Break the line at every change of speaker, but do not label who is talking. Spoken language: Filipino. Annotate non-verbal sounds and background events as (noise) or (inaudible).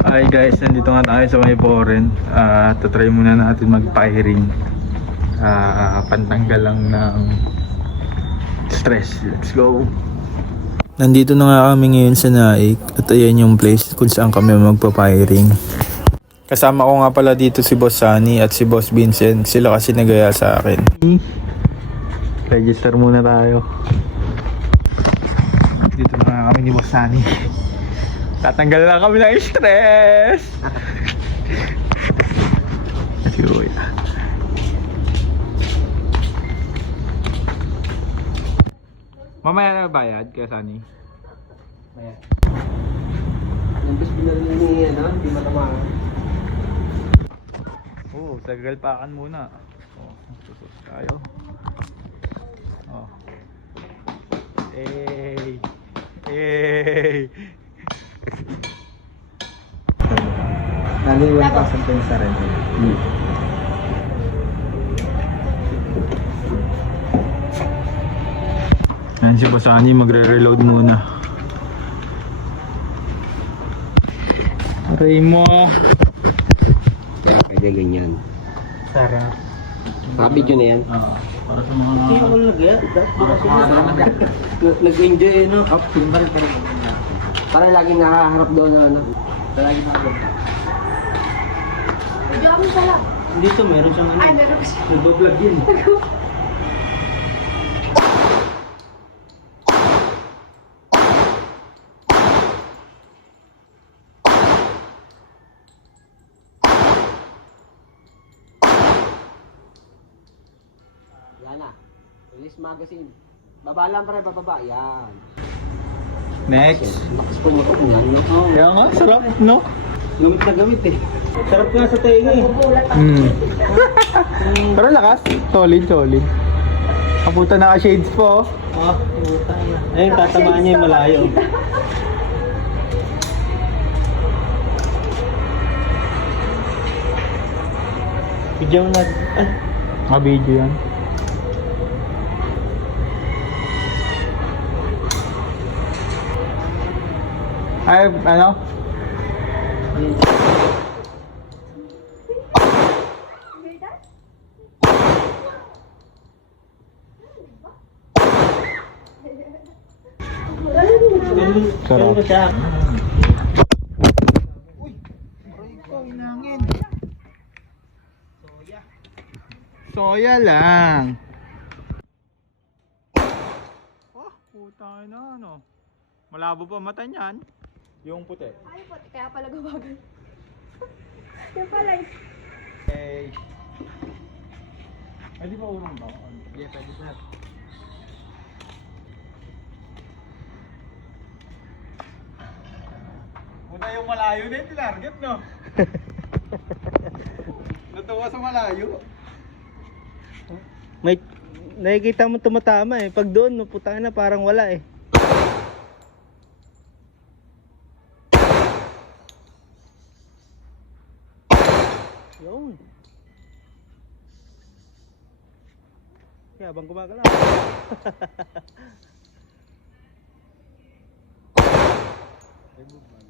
Hi guys, nandito nga tayo sa may foreign. Ah, try muna natin mag-firing. Ah, pantanggal lang ng stress. Let's go. Nandito na nga kami ngayon sa Naik at ayan yung place kung saan kami magpa-firing. Kasama ko nga pala dito si Boss Sunny at si Boss Vincent. Sila kasi nagaya sa akin. Register muna tayo. Dito na nga kami ni Boss Sunny. Tatanggal lang kami ng stress. Kuya. Mamaya na bayad kaya Sunny?
Ayan. Nambis binaril ni, ano, hindi matamaan.
Oo, oh, tagalpakan muna. Oh, susos tayo. Oh. Hey! Hey!
Naliwan pa sa pensa rin.
Yan si Basani magre-reload muna. Aray mo.
Kaya pwede ganyan.
Sarap.
Nakabidyo na yan.
Oo. para sa mga...
Kaya ako lagyan. (laughs) Nag-enjoy eh, no? Para lagi nakaharap doon na ano. Lagi nakaharap.
Kami pala.
Dito meron siyang ano.
Ay, meron pa siya.
Nagbablog yun. Yan na. Release magazine. Baba lang pare, bababa. Yan.
Next.
Lakas pumutok niyan. No?
Kaya nga, sarap, no?
Gamit na gamit eh. Sarap nga sa tenga eh.
Hmm. (laughs) Pero lakas. Solid, solid. Kaputa naka-shades po. oh.
Ah, puta na. Ayun, tatamaan niya yung malayo. Bigyan mo na. Ah,
Naka-video yan. Ay, ano?
Sarap. Sarap siya.
Soya lang. Oh, puta na ano. Malabo pa mata niyan. Yung puti.
Ay, po, kaya pala gumagal. (laughs) Kaya pala eh.
Hey. Ay, di ba urong ba? Hindi, pwede pa. Puta yung malayo din, tinarget, no? (laughs) Natuwa sa malayo.
May nakikita mo tumatama eh. Pag doon, no, putang na parang wala eh. Yun. Kaya habang gumagalaw. (laughs) Ay, move,